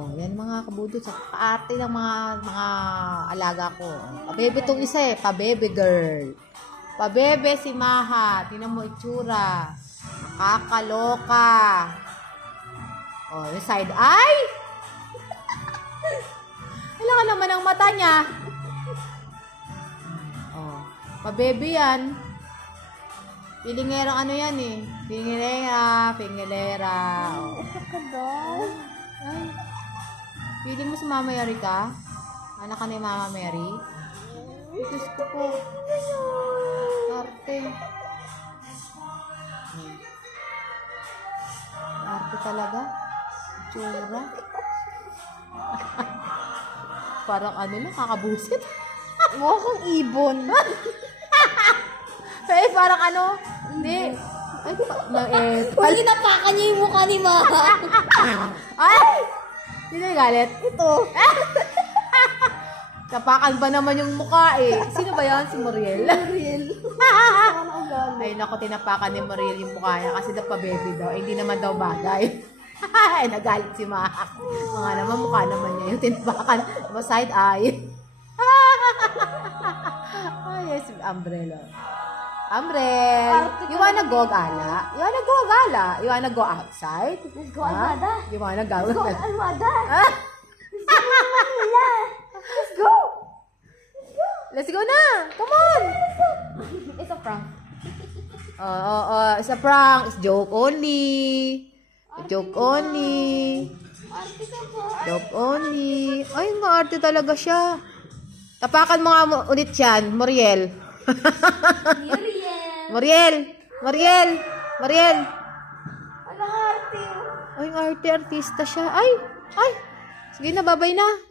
Oh, yan mga kabudot. Sa kaarte ng mga alaga ko. Pabebe tong isa eh. Pabebe girl. Pabebe si Maha. Tingnan mo itsura. Kakaloka. Oh, yung side eye. Kailangan naman ang mata niya. Oh, pabebe yan. Pilingerang ano yan eh. Pilingera. Oh. Ay. Piling mo si Mama Mary ka? Anak ka ni Mama Mary? Diyos ko po. Arte. Arte talaga. Tsura. Parang ano lang, kakabusit. Mukha kang ibon. Eh, parang ano? Hindi. Ay, Pwede napakan niya yung mukha ni Mama. Ay! Sino yung galit? Ito. Tapakan ba naman yung mukha eh? Sino ba yan? Si Muriel? Ay, naku, tinapakan ni Muriel yung mukha niya kasi daw pa-baby daw. Hindi naman daw bagay. Ay, nagalit si Mahak. Mga naman, mukha naman niya yung tinapakan. Side eye. Ay, yes, umbrella. Umbrella. You wanna go gala? You wanna go gala? You wanna go outside? Let's go, Almada. You wanna go? Let's go, Almada. Let's go! Let's go na! Come on! It's a prank. It's a prank. It's joke only. Joke only. Joke only. Ay, maarte talaga siya. Tapakan mo nga ulit yan, Muriel. Muriel. Ang arte. Ay, artista siya. Ay. Sige na, babay na.